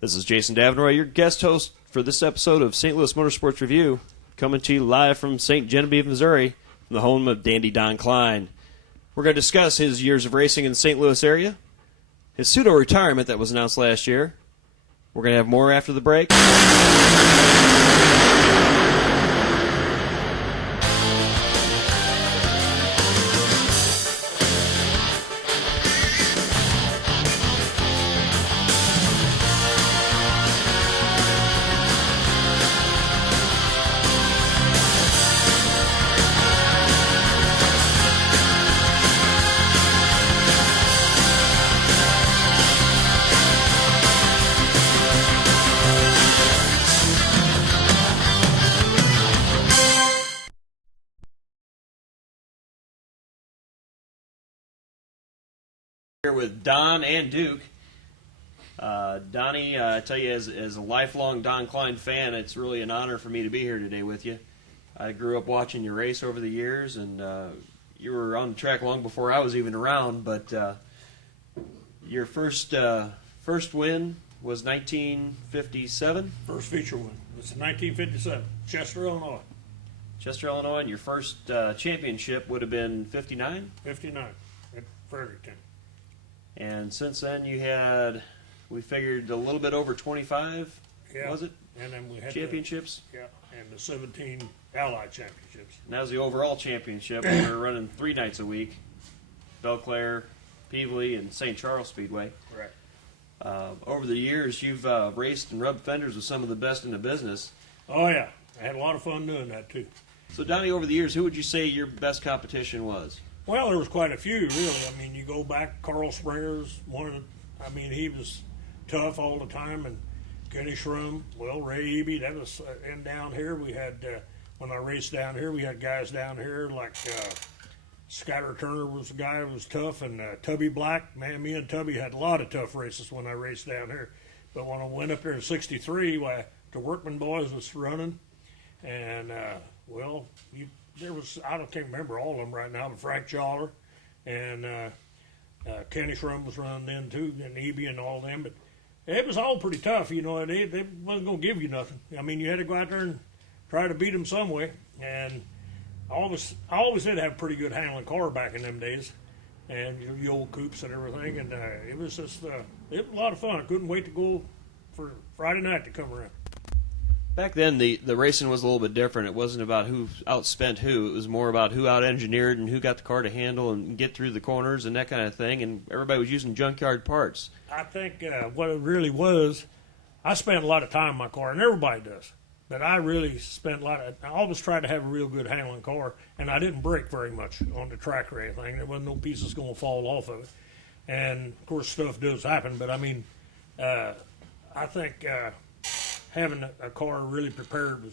This is Jason Davinoy, your guest host for this episode of St. Louis Motorsports Review, coming to you live from St. Genevieve, Missouri, from the home of Dandy Don Klein. We're going to discuss his years of racing in the St. Louis area, his pseudo-retirement that was announced last year. We're going to have more after the break. Here with Don and Duke. Donnie, I tell you, as a lifelong Don Klein fan, it's really an honor for me to be here today with you. I grew up watching you race over the years, and you were on the track long before I was even around. But your first win was 1957. First feature win. It was 1957, Chester, Illinois. Chester, Illinois, and your first championship would have been 59? 59 at Fredericton. And since then, you had, we figured, a little bit over 25, was it? And then we had championships? And the 17 Allied championships. And that was the overall championship. We were running 3 nights a week, Belclair, Peevely, and St. Charles Speedway. Right. Over the years, you've raced and rubbed fenders with some of the best in the business. Oh, yeah. I had a lot of fun doing that, too. So, Donnie, over the years, who would you say your best competition was? Well, there was quite a few, really. I mean, you go back, Carl Springer's one of the, I mean, he was tough all the time, and Kenny Shrum, well, Ray Eby, that was, and down here we had, when I raced down here, we had guys down here like Skyler Turner was a guy who was tough, and Tubby Black, man, me and Tubby had a lot of tough races when I raced down here. But when I went up there in '63, the Workman boys was running, and, well, there was, I can't remember all of them right now, but Frank Joller and Kenny Shrum was running then too, and Eby and all them. But it was all pretty tough, you know. They wasn't going to give you nothing. I mean, you had to go out there and try to beat them some way. And I always did have a pretty good handling car back in them days, and the old coupes and everything. And it was just it was a lot of fun. I couldn't wait to go for Friday night to come around. Back then, the racing was a little bit different. It wasn't about who outspent who. It was more about who out-engineered and who got the car to handle and get through the corners and that kind of thing, and everybody was using junkyard parts. I think what it really was, I spent a lot of time in my car, and everybody does, but I really spent I always tried to have a real good handling car, and I didn't break very much on the track or anything. There wasn't no pieces going to fall off of it. And, of course, stuff does happen, but, I mean, I think having a car really prepared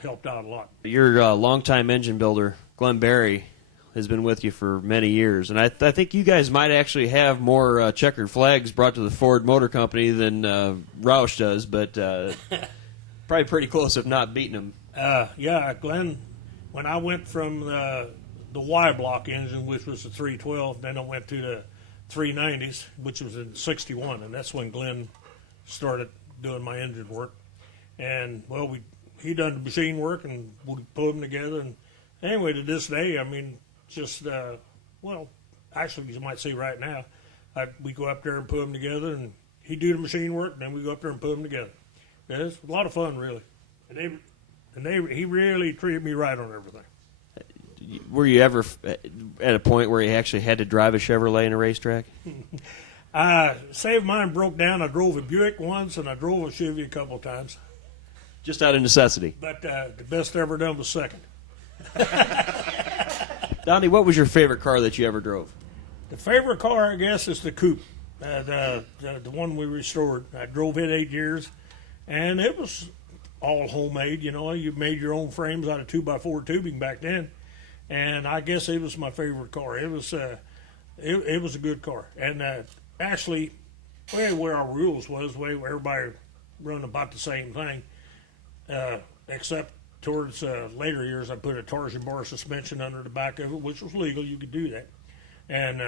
helped out a lot. Your longtime engine builder, Glenn Barry, has been with you for many years, and I think you guys might actually have more checkered flags brought to the Ford Motor Company than Roush does, but probably pretty close if not beating him. Yeah, Glenn, when I went from the Y-block engine, which was the 312, then I went to the 390s, which was in '61, and that's when Glenn started doing my engine work. And, well, he done the machine work, and we put them together. And anyway, to this day, I mean, just, well, actually, you might say right now, we go up there and put them together, and he do the machine work, and then we go up there and put them together. And it's a lot of fun, really. And he really treated me right on everything. Were you ever at a point where you actually had to drive a Chevrolet in a racetrack? Save mine broke down. I drove a Buick once, and I drove a Chevy a couple of times. Just out of necessity. But the best I ever done was second. Donnie, what was your favorite car that you ever drove? The favorite car, I guess, is the coupe, the one we restored. I drove it 8 years, and it was all homemade. You know, you made your own frames out of 2x4 tubing back then, and I guess it was my favorite car. It was it was a good car, and actually, where our rules was, where everybody run about the same thing. Except towards later years, I put a torsion bar suspension under the back of it, which was legal. You could do that. And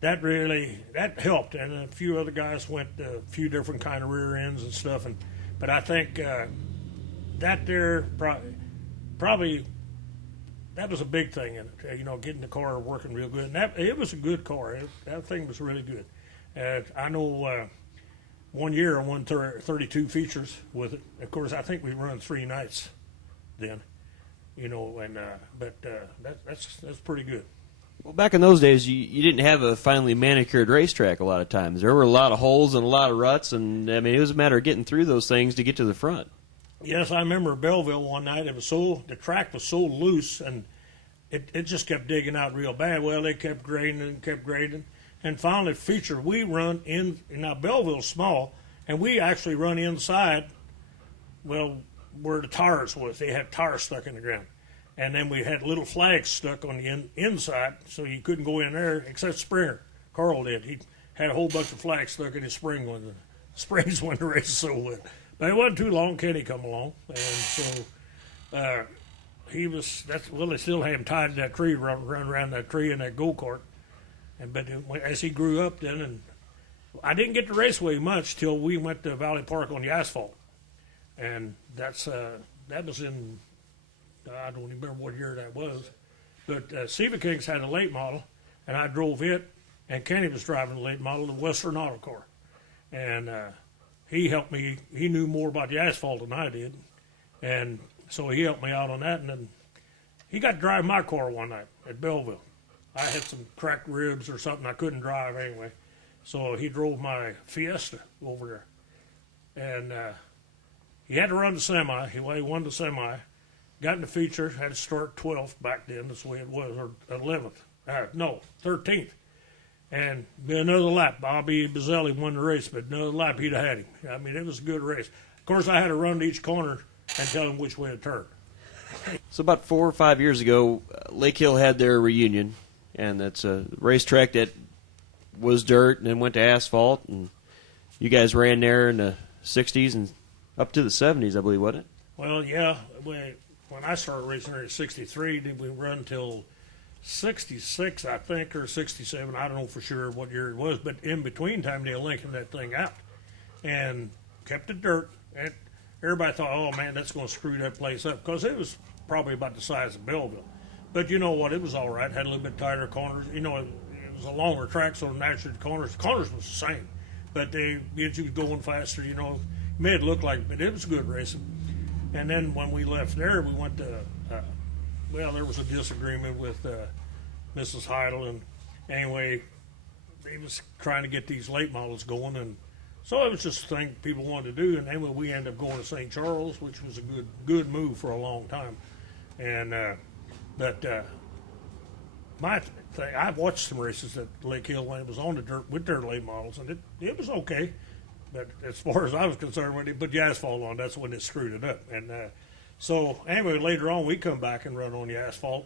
that helped, and a few other guys went a few different kind of rear ends and stuff. But I think that there probably that was a big thing in it. Getting the car working real good. And it was a good car. That thing was really good. I know one year I won 32 features with it. Of course, I think we run 3 nights then. That's pretty good. Well, back in those days, you didn't have a finely manicured racetrack a lot of times. There were a lot of holes and a lot of ruts, and I mean, it was a matter of getting through those things to get to the front. Yes, I remember Belleville one night. The track was so loose, and it just kept digging out real bad. Well, they kept grading, and finally, feature we run in. Now Belleville's small, and we actually run inside. Well, where the tires was, they had tires stuck in the ground. And then we had little flags stuck on the inside, so you couldn't go in there except Springer. Carl did. He had a whole bunch of flags stuck in his springs when the race was so wet. But it wasn't too long. Kenny come along, and so they still had him tied to that tree, run around that tree in that go kart. But as he grew up, and I didn't get to race with him much till we went to Valley Park on the asphalt, and that was in. I don't even remember what year that was. But Seva Kings had a late model, and I drove it, and Kenny was driving the late model, the Western Auto Car. And he helped me. He knew more about the asphalt than I did. And so he helped me out on that. And then he got to drive my car one night at Belleville. I had some cracked ribs or something. I couldn't drive anyway. So he drove my Fiesta over there. And he had to run the semi. He won the semi. Got in the feature, had to start 12th back then, that's the way it was, or 11th. 13th. And another lap. Bobby Bazzelli won the race, but another lap he'd have had him. I mean, it was a good race. Of course, I had to run to each corner and tell him which way to turn. So about 4 or 5 years ago, Lake Hill had their reunion, and it's a racetrack that was dirt and then went to asphalt, and you guys ran there in the 60s and up to the 70s, I believe, wasn't it? Well, yeah. When I started racing there in 63, did we run till 66, I think, or 67. I don't know for sure what year it was, but in between time, they lengthened that thing out and kept it dirt. And everybody thought, oh, man, that's going to screw that place up, because it was probably about the size of Belleville. But you know what? It was all right. Had a little bit tighter corners. It was a longer track, so naturally the corners was the same. But they get you going faster, made it look like, but it was good racing. And then when we left there, we went to, there was a disagreement with Mrs. Heidel. And anyway, he was trying to get these late models going. And so it was just a thing people wanted to do. And then we ended up going to St. Charles, which was a good move for a long time. And my thing, I've watched some races at Lake Hill when it was on the dirt with their late models, and it was okay. But as far as I was concerned, when they put the asphalt on, that's when it screwed it up. And so anyway, later on, we come back and run on the asphalt.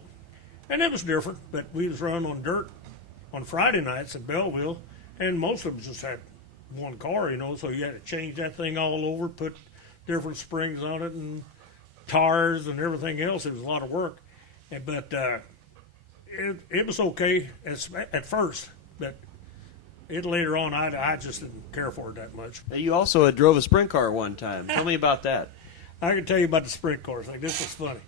And it was different, but we was running on dirt on Friday nights at Belleville, and most of them just had one car, so you had to change that thing all over, put different springs on it and tires and everything else. It was a lot of work. But it was okay at first, but later on, I just didn't care for it that much. You also drove a sprint car one time. Tell me about that. I can tell you about the sprint cars. This was funny.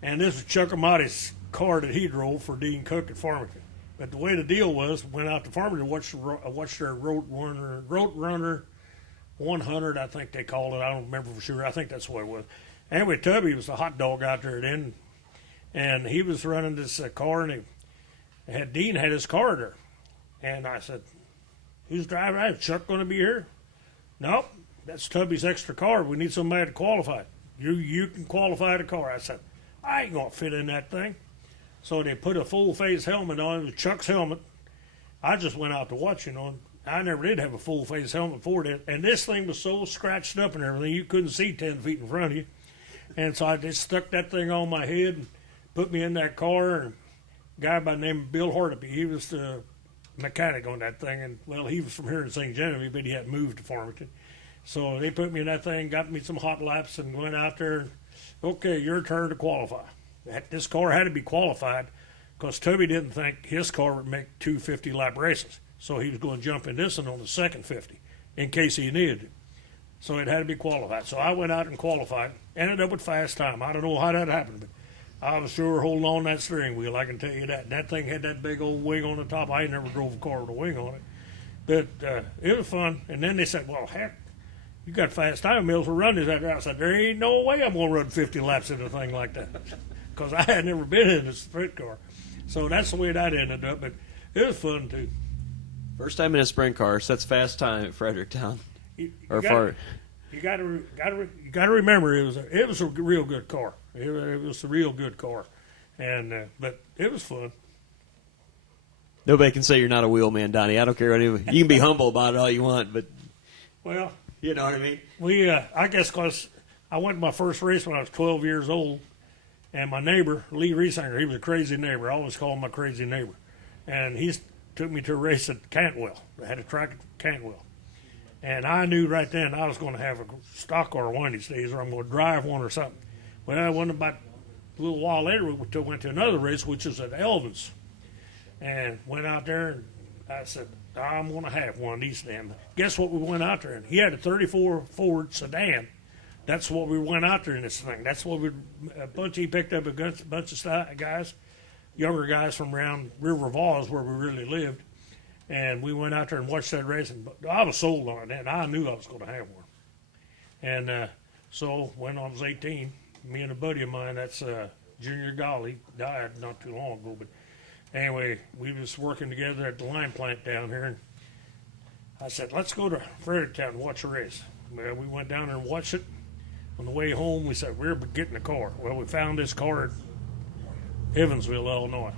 And this was Chuck Amate's car that he drove for Dean Cook at Farmington. But the way the deal was, went out to Farmington, watched their Road Runner 100, I think they called it. I don't remember for sure. I think that's what it was. Anyway, Tubby was the hot dog out there then, and he was running this car, and Dean had his car there. And I said, who's driving that? Is Chuck going to be here? Nope, that's Tubby's extra car. We need somebody to qualify. You can qualify the car. I said, I ain't going to fit in that thing. So they put a full-face helmet on. It was Chuck's helmet. I just went out to watch, I never did have a full-face helmet before that. And this thing was so scratched up and everything, you couldn't see 10 feet in front of you. And so I just stuck that thing on my head and put me in that car. And a guy by the name of Bill Harteby, he was the mechanic on that thing, and he was from here in St. Genevieve, but he had moved to Farmington. So they put me in that thing, got me some hot laps, and went out there. Okay, your turn to qualify. This car had to be qualified because Toby didn't think his car would make 2 50-lap races. So he was going to jump in this one on the second 50 in case he needed it. So it had to be qualified. So I went out and qualified, ended up with fast time. I don't know how that happened, but I was sure holding on that steering wheel, I can tell you that. That thing had that big old wing on the top. I ain't never drove a car with a wing on it. But it was fun. And then they said, well, heck, you got fast time, Mills. We're running this out there. I said, there ain't no way I'm going to run 50 laps in a thing like that, because I had never been in a sprint car. So that's the way that ended up. But it was fun, too. First time in a sprint car, so that's fast time at Fredericktown. You got to remember it was a real good car. It was a real good car, and but it was fun. Nobody can say you're not a wheel man, Donnie. I don't care what you can be humble about it all you want, but well, you know what I mean. I guess because I went to my first race when I was 12 years old, and my neighbor Lee Riesinger, he was a crazy neighbor. I always call him my crazy neighbor, and he took me to a race at Cantwell. I had a track at Cantwell. And I knew right then I was going to have a stock car one of these days, or I'm going to drive one or something. Well, it wasn't about a little while later we went to another race, which was at Elvin's. And went out there, and I said, I'm going to have one of these then. Guess what we went out there in? He had a 34 Ford sedan. That's what we went out there in this thing. That's what he picked up a bunch of guys, younger guys from around River Falls where we really lived. And we went out there and watched that race, and I was sold on it, and I knew I was going to have one. And so when I was 18, me and a buddy of mine, that's Junior Golly, died not too long ago. But anyway, we was working together at the lime plant down here, and I said, let's go to Fredericktown and watch a race. Well, we went down there and watched it. On the way home, we said, we're getting a car. Well, we found this car at Evansville, Illinois.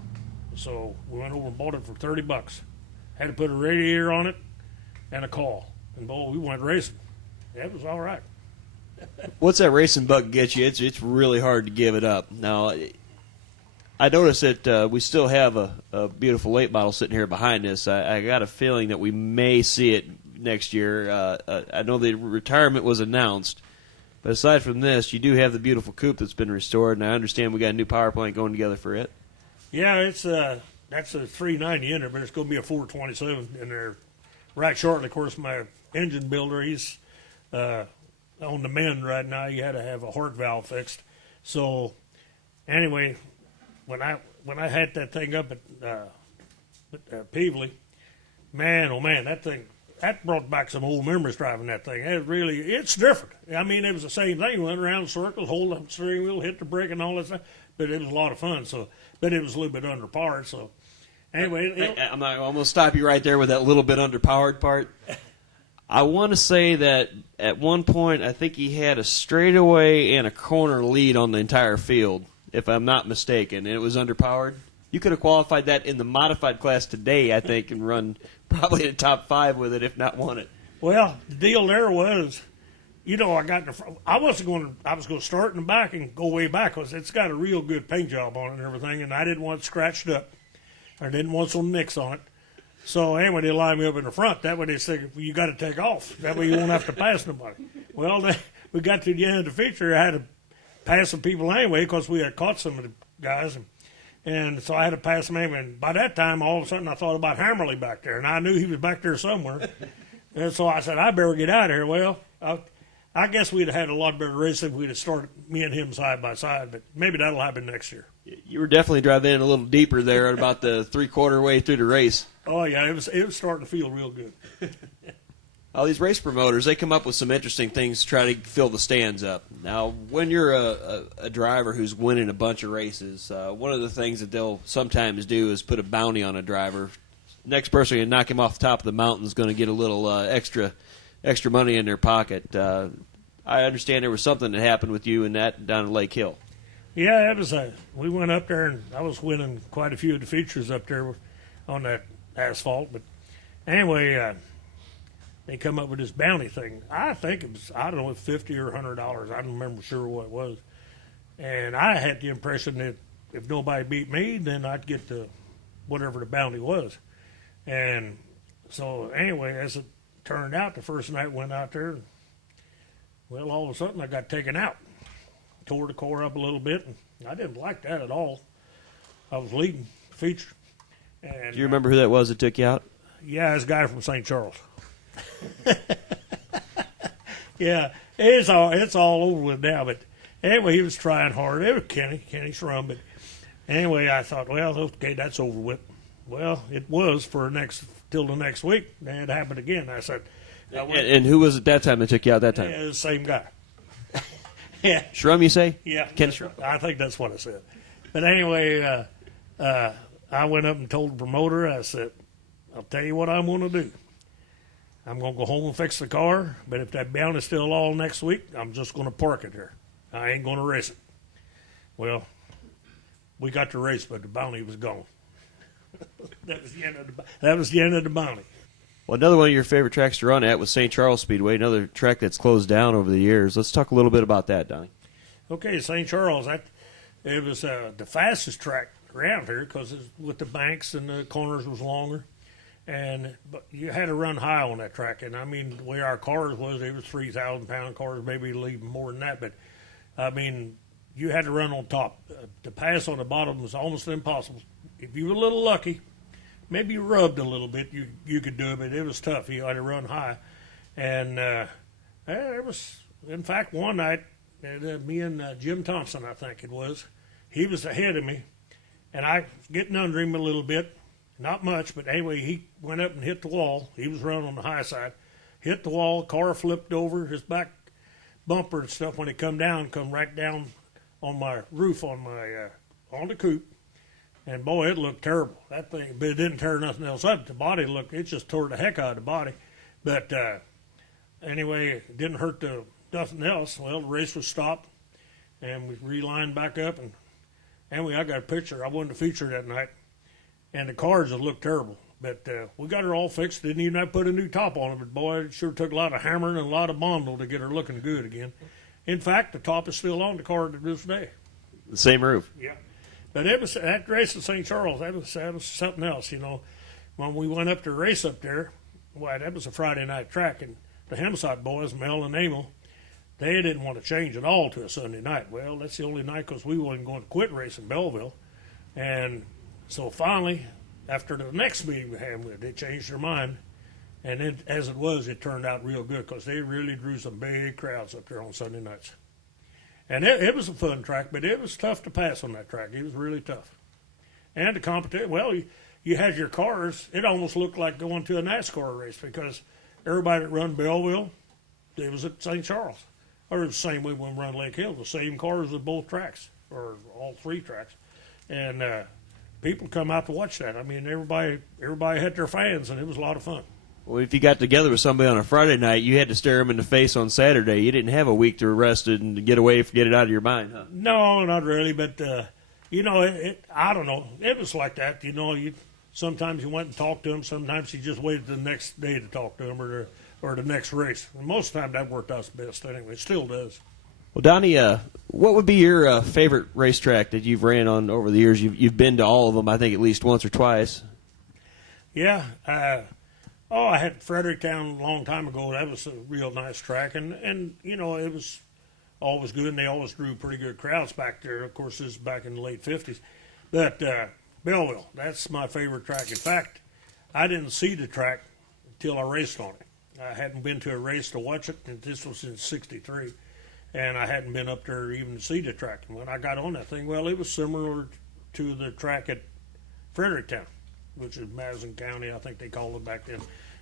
So we went over and bought it for $30. Had to put a radiator on it and a call. And, boy, we went racing. That was all right. Once that racing bug gets you, it's really hard to give it up. Now, I noticed that we still have a beautiful late model sitting here behind us. I got a feeling that we may see it next year. I know the retirement was announced. But aside from this, you do have the beautiful coupe that's been restored, and I understand we got a new power plant going together for it. Yeah, it's that's a 390 in there, but it's going to be a 427 in there right shortly. Of course, my engine builder, he's on the mend right now. You had to have a heart valve fixed. So anyway, when I had that thing up at Peevely, man, oh man, that brought back some old memories driving that thing. It's different. I mean, it was the same thing. Went around in circles, hold the steering wheel, hit the brake, and all that stuff. But it was a lot of fun. So, but it was a little bit underpowered. So, anyway, I'm going to stop you right there with that little bit underpowered part. I want to say that at one point, I think he had a straightaway and a corner lead on the entire field, if I'm not mistaken, and it was underpowered. You could have qualified that in the modified class today, I think, and run probably in the top 5 with it, if not won it. Well, the deal there was, I got in the front. I was going to start in the back and go way back because it's got a real good paint job on it and everything, and I didn't want it scratched up. I didn't want some nicks on it. So anyway, they lined me up in the front. That way they said, well, you got to take off. That way you won't have to pass nobody. Well, we got to the end of the feature. I had to pass some people anyway because we had caught some of the guys. And so I had to pass him anyway. And by that time, all of a sudden, I thought about Hammerly back there. And I knew he was back there somewhere. And so I said, I better get out of here. Well, I guess we'd have had a lot better race if we'd have started me and him side by side. But maybe that'll happen next year. You were definitely driving in a little deeper there at about the 3/4 way through the race. Oh, yeah. It was starting to feel real good. All these race promoters, they come up with some interesting things to try to fill the stands up. Now, when you're a driver who's winning a bunch of races, one of the things that they'll sometimes do is put a bounty on a driver. Next person to knock him off the top of the mountain is going to get a little extra money in their pocket. I understand there was something that happened with you and that down at Lake Hill. Yeah, we went up there, and I was winning quite a few of the features up there on that asphalt. But anyway, they come up with this bounty thing. I think it was, I don't know, $50 or $100. I don't remember sure what it was. And I had the impression that if nobody beat me, then I'd get whatever the bounty was. And so anyway, as it turned out, the first night went out there, well, all of a sudden I got taken out. Tore the car up a little bit, and I didn't like that at all. I was leading feature. And, Do you remember who that was that took you out? Yeah, this guy from St. Charles. Yeah, it's all over with now. But anyway, he was trying hard. It was Kenny Shrum. But anyway, I thought, well, okay, that's over with. Well, it was till the next week. And it happened again. I said, And who was it that time that took you out that time? yeah, the same guy. Yeah. Shrum, you say? Yeah. Ken Shrum. I think that's what I said. But anyway, I went up and told the promoter, I said, I'll tell you what I'm going to do. I'm going to go home and fix the car, but if that bounty's still all next week, I'm just going to park it there. I ain't going to race it. Well, we got to race, but the bounty was gone. That was the end of the bounty. Well, another one of your favorite tracks to run at was St. Charles Speedway, another track that's closed down over the years. Let's talk a little bit about that, Donnie. Okay, St. Charles, it was the fastest track around here because with the banks and the corners was longer. But you had to run high on that track. And, I mean, the way our cars was, they was 3,000-pound cars, maybe even more than that. But, I mean, you had to run on top. To pass on the bottom was almost impossible. If you were a little lucky, maybe you rubbed a little bit, you could do it, but it was tough. You had to run high. And it was, in fact, one night, me and Jim Thompson, I think it was, he was ahead of me, and I was getting under him a little bit. Not much, but anyway, he went up and hit the wall. He was running on the high side. Hit the wall, car flipped over, his back bumper and stuff, when it come right down on my roof on the coupe. And boy, it looked terrible. That thing, but it didn't tear nothing else up. The body it just tore the heck out of the body. But anyway, it didn't hurt nothing else. Well, the race was stopped, and we relined back up, and I got a picture. I won the feature that night. And the cars just looked terrible. But we got her all fixed. Didn't even have to put a new top on it. But, boy, it sure took a lot of hammering and a lot of bondle to get her looking good again. In fact, the top is still on the car to this day. The same roof. Yeah. But it was that race at St. Charles. That was something else, you know. When we went up to race up there, well, that was a Friday night track. And the Hemside boys, Mel and Emil, they didn't want to change at all to a Sunday night. Well, that's the only night because we wasn't going to quit racing Belleville. And so finally, after the next meeting we had, they changed their mind. And then, as it was, it turned out real good because they really drew some big crowds up there on Sunday nights. And it was a fun track, but it was tough to pass on that track. It was really tough. And the competition, well, you had your cars. It almost looked like going to a NASCAR race because everybody that run Belleville, it was at St. Charles. Or the same way when we run Lake Hill, the same cars at both tracks, or all three tracks. And people come out to watch that. I mean, everybody had their fans, and it was a lot of fun. Well, if you got together with somebody on a Friday night, you had to stare them in the face on Saturday. You didn't have a week to rest it and to get it out of your mind, huh? No, not really. But you know, I don't know. It was like that. You know, sometimes you went and talked to them. Sometimes you just waited the next day to talk to them, or the next race. And most of the time, that worked out best anyway. It still does. Well, Donnie, what would be your favorite racetrack that you've ran on over the years? You've been to all of them, I think, at least once or twice. Yeah. I had Fredericktown a long time ago. That was a real nice track. And you know, it was always good, and they always drew pretty good crowds back there. Of course, this is back in the late 50s. But Belleville, that's my favorite track. In fact, I didn't see the track until I raced on it. I hadn't been to a race to watch it, and this was in '63. And I hadn't been up there even to see the track. And when I got on that thing, well, it was similar to the track at Fredericktown, which is Madison County, I think they called it back then.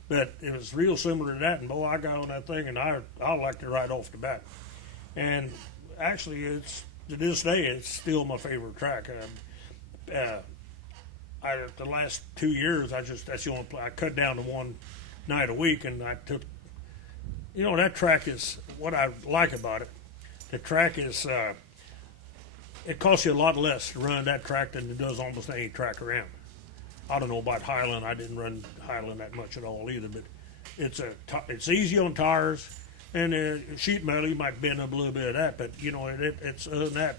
But it was real similar to that. And, boy, I got on that thing, and I liked it right off the bat. And actually, to this day, it's still my favorite track. The last 2 years, that's the only play. I cut down to one night a week, and I took, you know, that track is what I like about it. The track is, it costs you a lot less to run that track than it does almost any track around. I don't know about Highland. I didn't run Highland that much at all either, but it's easy on tires, and sheet metal, you might bend up a little bit of that, but, you know, it's other than that,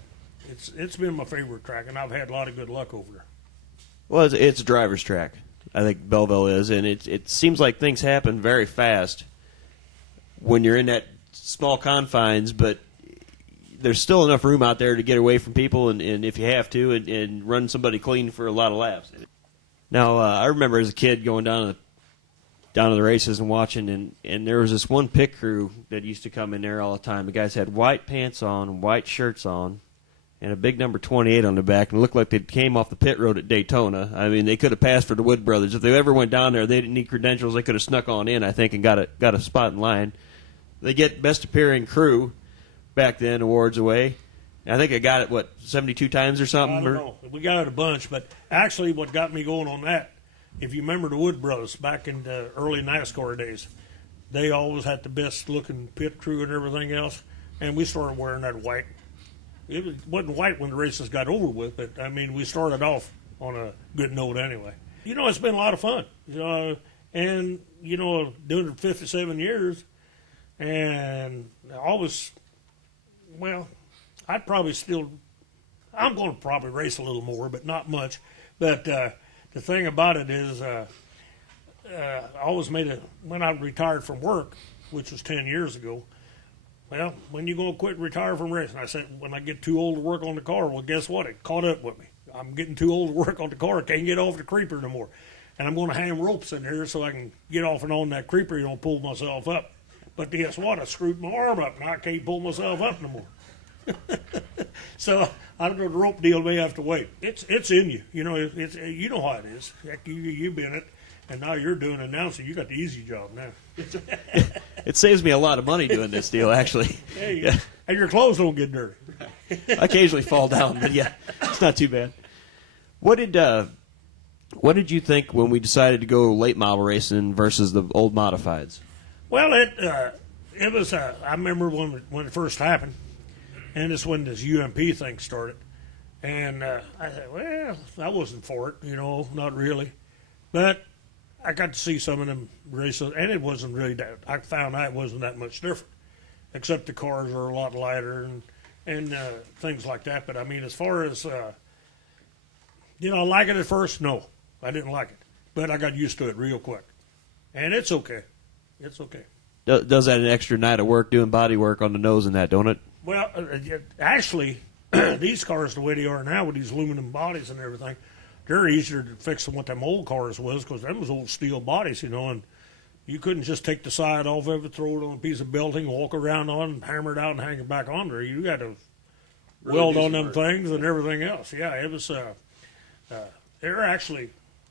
it's been my favorite track, and I've had a lot of good luck over there. Well, it's a driver's track, I think Belleville is, and it seems like things happen very fast when you're in that small confines, but there's still enough room out there to get away from people, and if you have to, and run somebody clean for a lot of laps. Now, I remember as a kid going down to the races and watching, and there was this one pit crew that used to come in there all the time. The guys had white pants on, white shirts on, and a big number 28 on the back, and it looked like they came off the pit road at Daytona. I mean, they could have passed for the Wood Brothers. If they ever went down there, they didn't need credentials. They could have snuck on in, I think, and got a spot in line. They get Best Appearing Crew back then, awards away. I think I got it, 72 times or something? I don't know. We got it a bunch, but actually what got me going on that, if you remember the Wood Brothers back in the early NASCAR days, they always had the best-looking pit crew and everything else, and we started wearing that white. It wasn't white when the races got over with, but, I mean, we started off on a good note anyway. It's been a lot of fun. And, doing it for 57 years, and always, I'm going to probably race a little more, but not much. But the thing about it is I always when I retired from work, which was 10 years ago, well, when you going to quit and retire from racing? I said, when I get too old to work on the car. Well, guess what? It caught up with me. I'm getting too old to work on the car. I can't get off the creeper no more. And I'm going to hang ropes in here so I can get off and on that creeper and pull myself up. But guess what? I screwed my arm up, and I can't pull myself up no more. So I don't know, the rope deal may have to wait. It's in you. You know how it is. You've been it, and now you're doing announcing. You got the easy job now. It saves me a lot of money doing this deal, actually. Yeah. And your clothes don't get dirty. I occasionally fall down, but yeah, it's not too bad. What did you think when we decided to go late model racing versus the old modifieds? Well, it was. I remember when it first happened, and it's when this UMP thing started, and I thought, well, I wasn't for it, not really, but I got to see some of them races, and it wasn't really that. I found out it wasn't that much different, except the cars are a lot lighter and things like that. But I mean, as far as like it at first, no, I didn't like it, but I got used to it real quick, and it's okay. It's okay. Does that an extra night of work doing body work on the nose and that, don't it? Well, actually, these cars, the way they are now with these aluminum bodies and everything, they're easier to fix than what them old cars was, because them was old steel bodies, and you couldn't just take the side off of it, throw it on a piece of belting, walk around on it, hammer it out, and hang it back on there. You got to weld on them things and everything else. Yeah, it was. There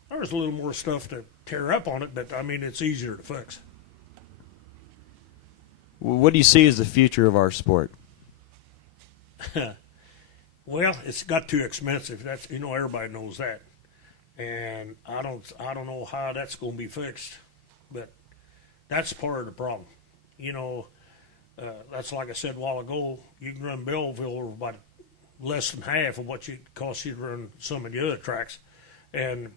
was a little more stuff to tear up on it, but I mean, it's easier to fix. What do you see as the future of our sport? Well, it's got too expensive. That's everybody knows that, and I don't know how that's going to be fixed, but that's part of the problem. That's like I said a while ago. You can run Belleville over about less than half of what it costs you to run some of the other tracks, and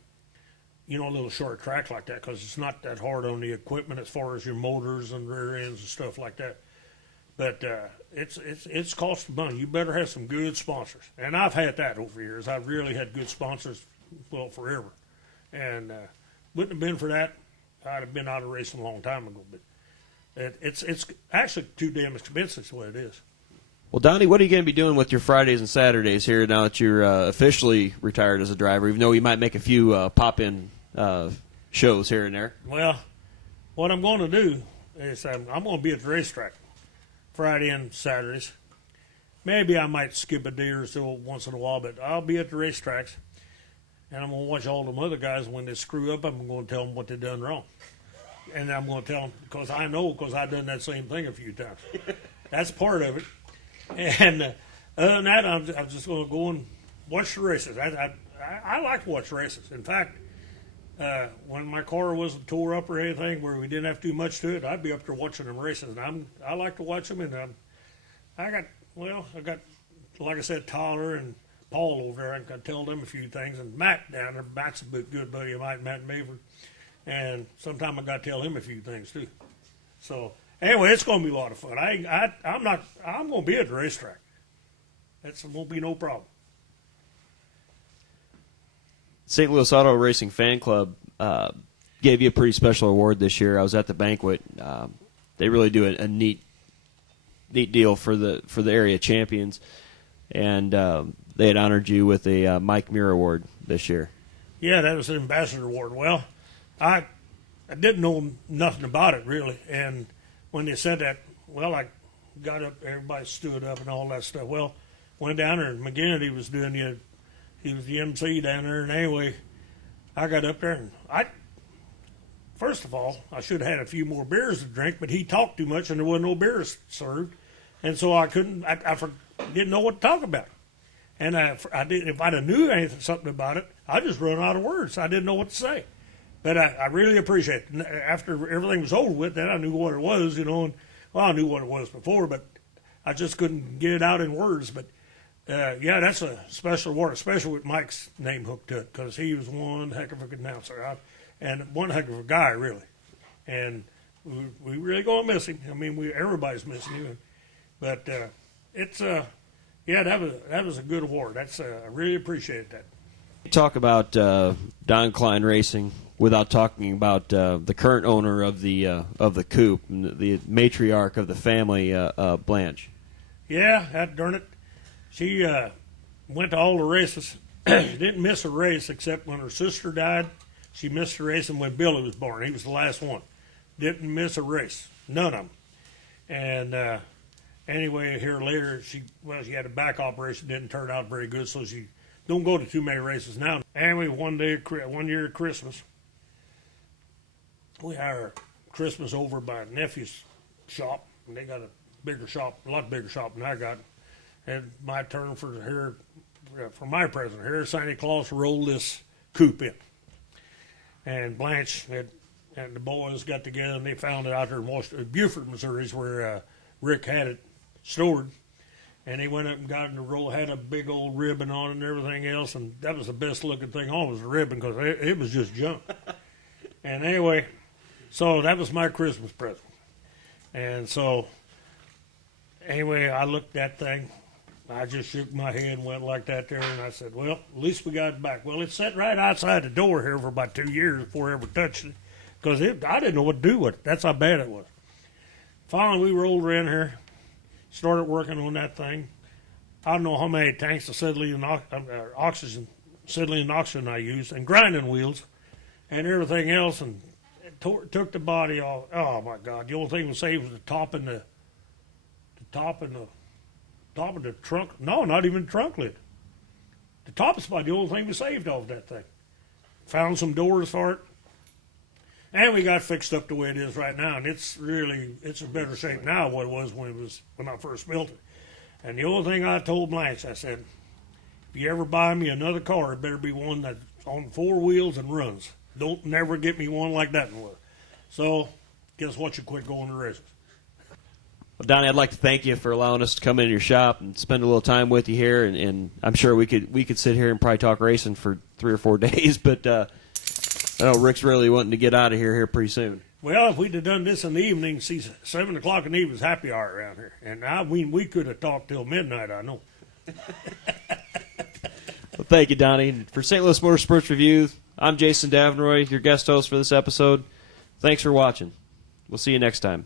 a little short track like that, because it's not that hard on the equipment as far as your motors and rear ends and stuff like that. But it's cost money. You better have some good sponsors, and I've had that over the years. I've really had good sponsors, forever. And wouldn't have been for that, I'd have been out of racing a long time ago. But it's actually too damn expensive the way it is. Well, Donnie, what are you going to be doing with your Fridays and Saturdays here now that you're officially retired as a driver, even though you might make a few pop-in shows here and there? Well, what I'm going to do is I'm going to be at the racetrack Friday and Saturdays. Maybe I might skip a day or so once in a while, but I'll be at the racetracks, and I'm going to watch all them other guys. When they screw up, I'm going to tell them what they done wrong. And I'm going to tell them, because I've done that same thing a few times. That's part of it. And other than that, I'm just going to go and watch the races. I like to watch races. In fact, when my car wasn't tore up or anything, where we didn't have too much to it, I'd be up there watching them races. And I like to watch them. And I got, like I said, Tyler and Paul over there. I can tell them a few things. And Matt down there, Matt's a good buddy of mine, Matt Maverick. And sometimes I got to tell him a few things too. So anyway, it's going to be a lot of fun. I'm going to be at the racetrack. That won't be no problem. St. Louis Auto Racing Fan Club gave you a pretty special award this year. I was at the banquet. They really do a neat neat deal for the area champions, and they had honored you with a Mike Muir Award this year. Yeah, that was an ambassador award. Well, I didn't know nothing about it really, and when they said that, well, I got up, everybody stood up and all that stuff. Well, went down there, and McGinnity was he was the MC down there, and anyway, I got up there, and first of all, I should have had a few more beers to drink, but he talked too much, and there wasn't no beers served, and so I couldn't. I didn't know what to talk about, and I didn't. If I'd have knew something about it, I just run out of words. I didn't know what to say, but I really appreciate it. After everything was over with, then I knew what it was, and well, I knew what it was before, but I just couldn't get it out in words. But yeah, that's a special award, especially with Mike's name hooked to it, because he was one heck of a announcer. And one heck of a guy, really. And we really going to miss him. I mean, everybody's missing him. But yeah, that was a good award. I really appreciated that. Talk about Don Klein Racing without talking about the current owner of the coupe, the matriarch of the family, Blanche. Yeah, darn it. She went to all the races. Didn't miss a race except when her sister died. She missed a race, and when Billy was born, he was the last one. Didn't miss a race, none of them. And anyway, here later, she had a back operation, didn't turn out very good, so she don't go to too many races now. Anyway, one year at Christmas, we had our Christmas over by a nephew's shop, and they got a lot bigger shop than I got. And my turn for my present. Here, Santa Claus rolled this coupe in. And Blanche and the boys got together, and they found it out there in Beaufort, Missouri, where Rick had it stored. And they went up and got in the roll, had a big old ribbon on it and everything else, and that was the best looking thing on was the ribbon, because it was just junk. And anyway, so that was my Christmas present. And so anyway, I looked at that thing. I just shook my head and went like that there, and I said, well, at least we got it back. Well, it sat right outside the door here for about 2 years before I ever touched it, because I didn't know what to do with it. That's how bad it was. Finally, we rolled around here, started working on that thing. I don't know how many tanks of acetylene oxygen I used, and grinding wheels and everything else, and took the body off. Oh, my God. The only thing we saved was the top and the trunk. No, not even the trunk lid. The top is about the only thing we saved off that thing. Found some doors for it. And we got fixed up the way it is right now. And it's in better shape now than what it was when I first built it. And the only thing I told Blanche, I said, if you ever buy me another car, it better be one that's on 4 wheels and runs. Don't never get me one like that one. So guess what? You quit going to races. Well, Donnie, I'd like to thank you for allowing us to come into your shop and spend a little time with you here, and I'm sure we could sit here and probably talk racing for 3 or 4 days, but I know Rick's really wanting to get out of here pretty soon. Well, if we'd have done this in the evening, 7 o'clock in the evening is happy hour around here, and I mean we could have talked till midnight, I know. Well, thank you, Donnie. For St. Louis Motorsports Review, I'm Jason Davinoy, your guest host for this episode. Thanks for watching. We'll see you next time.